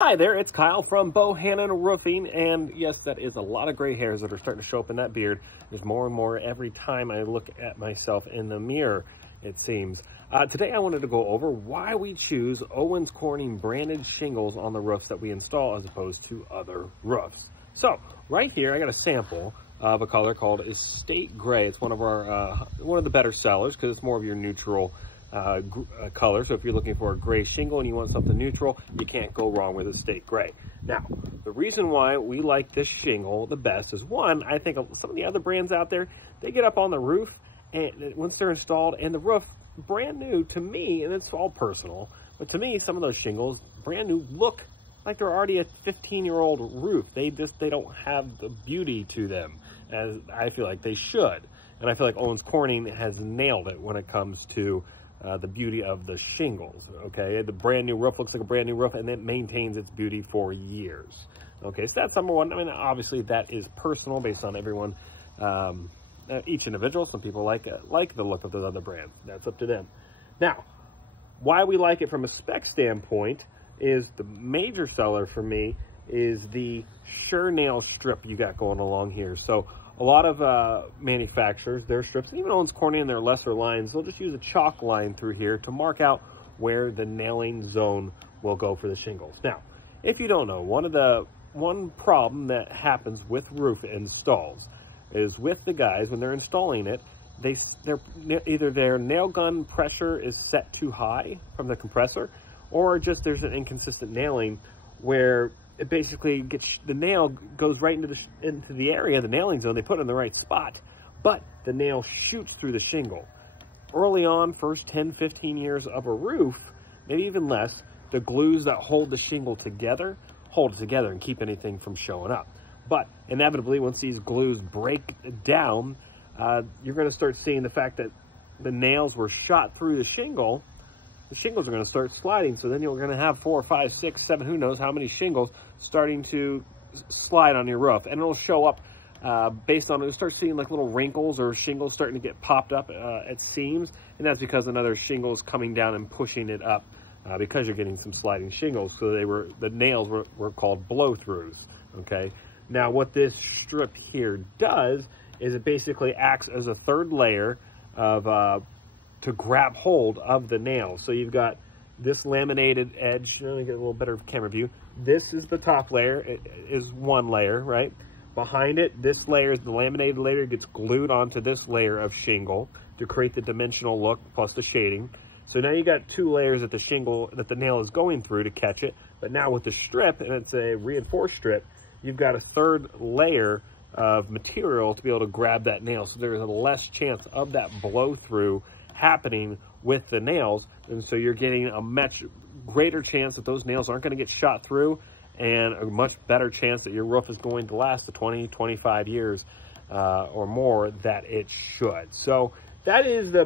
Hi there, it's Kyle from Bohannon Roofing, and yes, that is a lot of gray hairs that are starting to show up in that beard. There's more and more every time I look at myself in the mirror, it seems. Today I wanted to go over why we choose Owens Corning branded shingles on the roofs that we install as opposed to other roofs. So, right here I got a sample of a color called Estate Gray. It's one of the better sellers because it's more of your neutral color. So if you're looking for a gray shingle and you want something neutral, you can't go wrong with Estate Gray. Now, the reason why we like this shingle the best is, one, I think some of the other brands out there, they get up on the roof and once they're installed and the roof brand new to me, and it's all personal, but to me some of those shingles brand new look like they're already a 15-year-old roof. They don't have the beauty to them as I feel like they should. And I feel like Owens Corning has nailed it when it comes to the beauty of the shingles. Okay, the brand new roof looks like a brand new roof and it maintains its beauty for years. Okay, so that's number one. I mean, obviously that is personal based on everyone, each individual. Some people like the look of the other brand. That's up to them. Now, why we like it from a spec standpoint is the major seller for me is the Sure Nail strip you got going along here. So a lot of manufacturers, their strips, and even Owens Corning and their lesser lines, they'll just use a chalk line through here to mark out where the nailing zone will go for the shingles. Now, if you don't know, one problem that happens with roof installs is with the guys when they're installing it, either their nail gun pressure is set too high from the compressor, or just there's an inconsistent nailing where it basically gets, the nail goes right into the area, the nailing zone, they put it in the right spot, but the nail shoots through the shingle. Early on, first 10, 15 years of a roof, maybe even less, the glues that hold the shingle together, hold it together and keep anything from showing up. But inevitably, once these glues break down, you're going to start seeing the fact that the nails were shot through the shingles are going to start sliding. So then you're going to have 4, 5, 6, 7, who knows how many shingles starting to slide on your roof. And it'll show up based on, you'll start seeing like little wrinkles or shingles starting to get popped up at seams. And that's because another shingle is coming down and pushing it up because you're getting some sliding shingles. So the nails were called blow-throughs, okay? Now what this strip here does is it basically acts as a third layer of to grab hold of the nail. So you've got this laminated edge. Let me get a little better camera view. This is the top layer. It is one layer, right? Behind it, this layer is the laminated layer, gets glued onto this layer of shingle to create the dimensional look plus the shading. So now you got two layers that the nail is going through to catch it. But now with the strip, and it's a reinforced strip, you've got a third layer of material to be able to grab that nail. So there's a less chance of that blow through happening with the nails, and so you're getting a much greater chance that those nails aren't going to get shot through, and a much better chance that your roof is going to last the 20, 25 years or more that it should. So that is the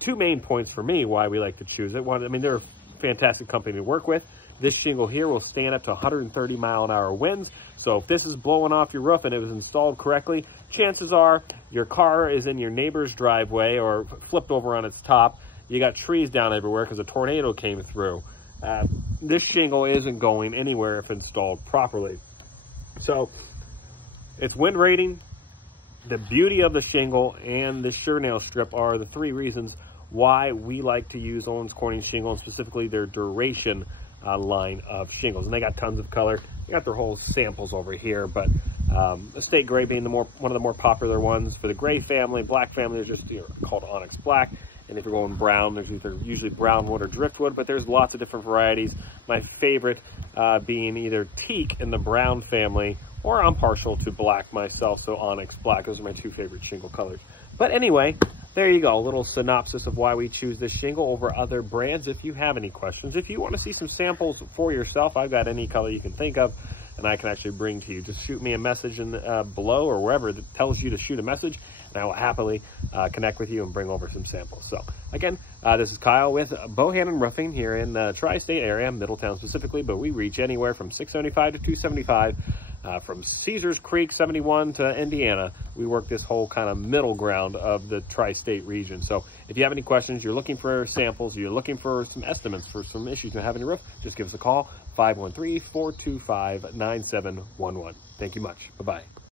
two main points for me why we like to choose it. One, I mean, they're a fantastic company to work with. This shingle here will stand up to 130 mile-an-hour winds. So if this is blowing off your roof and it was installed correctly, chances are your car is in your neighbor's driveway or flipped over on its top. You got trees down everywhere because a tornado came through. This shingle isn't going anywhere if installed properly. So its wind rating, the beauty of the shingle, and the Sure Nail strip are the three reasons why we like to use Owens Corning shingle, and specifically their duration line of shingles. And they got tons of color. They got their whole samples over here, but Estate Gray being one of the more popular ones. For the gray family, black family, there's just called Onyx Black. And if you're going brown, there's usually brown wood or driftwood, but there's lots of different varieties. My favorite being either teak in the brown family, or I'm partial to black myself, so Onyx Black. Those are my two favorite shingle colors. But anyway, there you go, a little synopsis of why we choose this shingle over other brands. If you have any questions, if you want to see some samples for yourself, I've got any color you can think of, and I can actually bring to you. Just shoot me a message below or wherever that tells you to shoot a message, and I will happily connect with you and bring over some samples. So again, this is Kyle with Bohannon Roofing here in the tri-state area, Middletown specifically, but we reach anywhere from 675 to 275 From Caesars Creek 71 to Indiana, we work this whole kind of middle ground of the tri-state region. So if you have any questions, you're looking for samples, you're looking for some estimates for some issues you have in your roof, just give us a call, 513-425-9711. Thank you much. Bye-bye.